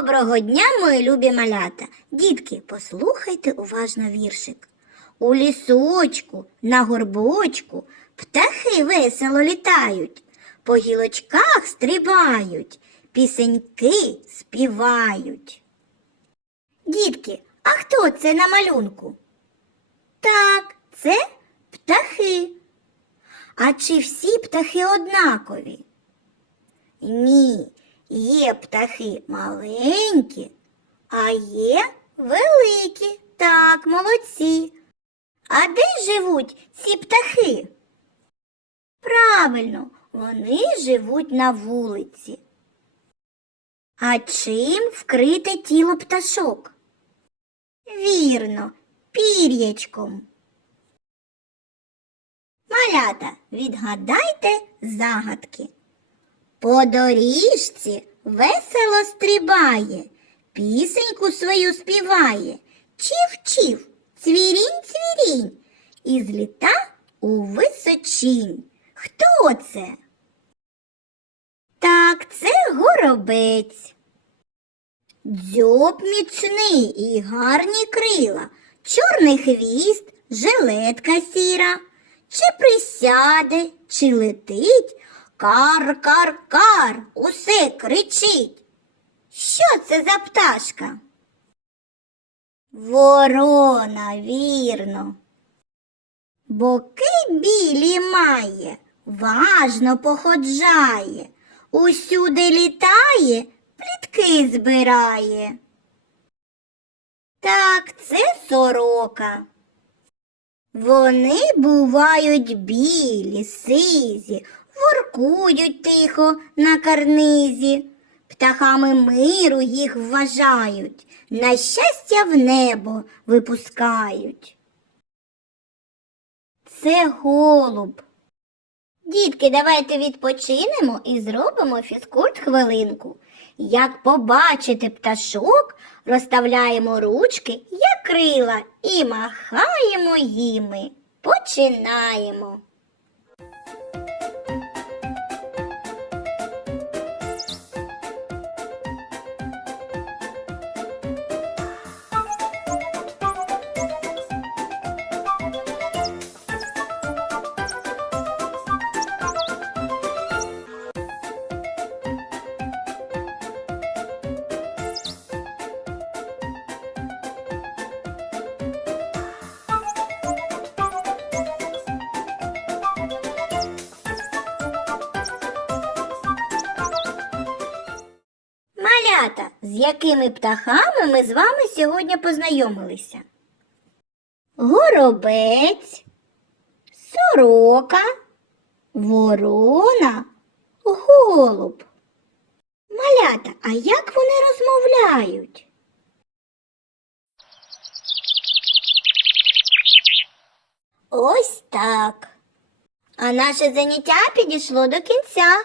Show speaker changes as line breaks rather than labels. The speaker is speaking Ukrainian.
Доброго дня, мої любі малята. Дітки, послухайте уважно віршик. У лісочку, на горбочку птахи весело літають, по гілочках стрибають, пісеньки співають. Дітки, а хто це на малюнку? Так, це птахи. А чи всі птахи однакові? Ні, є птахи маленькі, а є великі. Так, молодці. А де живуть ці птахи? Правильно, вони живуть на вулиці. А чим вкрите тіло пташок? Вірно, пір'ячком. Малята, відгадайте загадки. По доріжці весело стрибає, пісеньку свою співає. Чів-чів, цвірінь, цвірінь, і зліта у височінь. Хто це? Так, це горобець. Дзьоб міцний і гарні крила, чорний хвіст, жилетка сіра. Чи присяде, чи летить, кар-кар-кар, усе кричить. Що це за пташка? Ворона, вірно. Боки білі має, важно походжає, усюди літає, плітки збирає. Так, це сорока. Вони бувають білі, сизі, воркують тихо на карнизі. Птахами миру їх вважають, на щастя в небо випускають. Це голуб. Дітки, давайте відпочинемо і зробимо фізкульт хвилинку. Як побачите пташок, розставляємо ручки, як крила, і махаємо їми. Починаємо. Малята, з якими птахами ми з вами сьогодні познайомилися? Горобець, сорока, ворона, голуб. Малята, а як вони розмовляють? Ось так. А наше заняття підійшло до кінця.